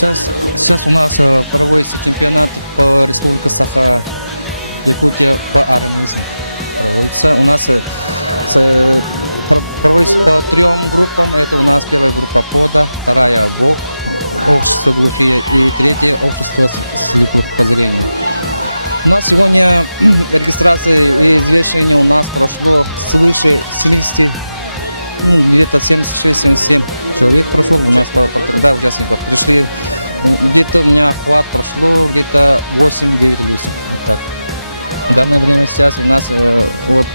Сейчас у нас проводится чемпионат по Республике Саха-Якутия по армейцам. Проводится. У нас проводится по 3 группам. Это у нас первая группа ПОДА, вторая ВОК, общество глухие, и третье общество слепых по зрению. У нас сегодня регистрация и извещение у нас прошло свыше 70, где-то 76-77 человек прошло у нас по участников. Пришли, где-то у меня охват прошло, где-то 8-9 люсов. Вот так. В данное время сейчас у нас вот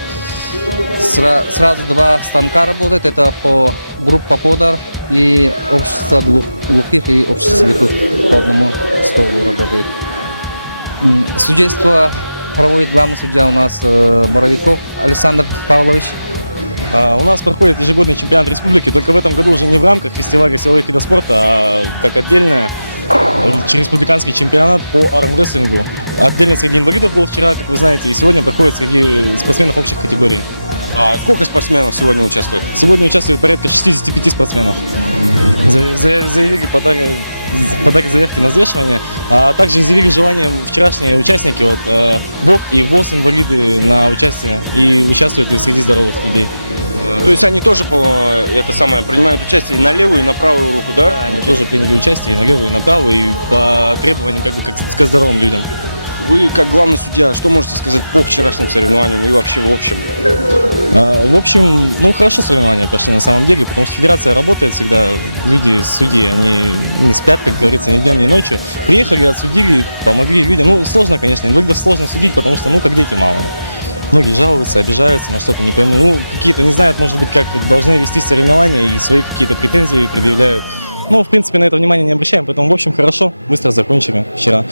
сразу 2 станка работают. Это по группа ПОДАР и общество глухих и общество слепых по одному столу работает. Судейство проводит главный судья у нас Боровиков Александр Павлович. У нас проходит ежегодный чемпионат республики, только в этом году уже не в рамках фестиваля силовых видов спорта, а как отдельно республиканский чемпионат по армрестлингу. Отдельно среди инвалидов был вчера, как вы знаете, и сегодня проходит среди спортсменов общих категорий. А сколько спортсменов сегодня участвует? Сегодня участвует порядка 65 спортсменов. Заявили, подали заявки на взвешивание, а также изъявили желание вчерашние участники, ВОК и ВОЗ инвалиды, на участие и участвуют и среди здоровых людей. То есть они тоже принимают участие и на левую, и на правую руку, да? Да, они тоже приняли участие и на левую, и на правую, и по требованиям как к здоровым людям. Вы, как главный судья, что можете сказать по вчерашним соревнованиям и вообще в общем? В общем, хорошо соревнования прошли на самом деле, потому что федерация работает всегда, люди, судьи, они не спят, как говорится, ни днем, ни ночью. Приехали, отсудили, помогли людям. Сложно, конечно, инвалидов сложно судить, потому что, как дети мало. Многие жалуются, обижаются на что-то, не пойму. Какие-то не знают, может быть, как должны вести соревнования и свои какие-то претензии предъявляют. В принципе, на это внимание не обращаем, поэтому, в общем, хорошо, быстро закончили вчера.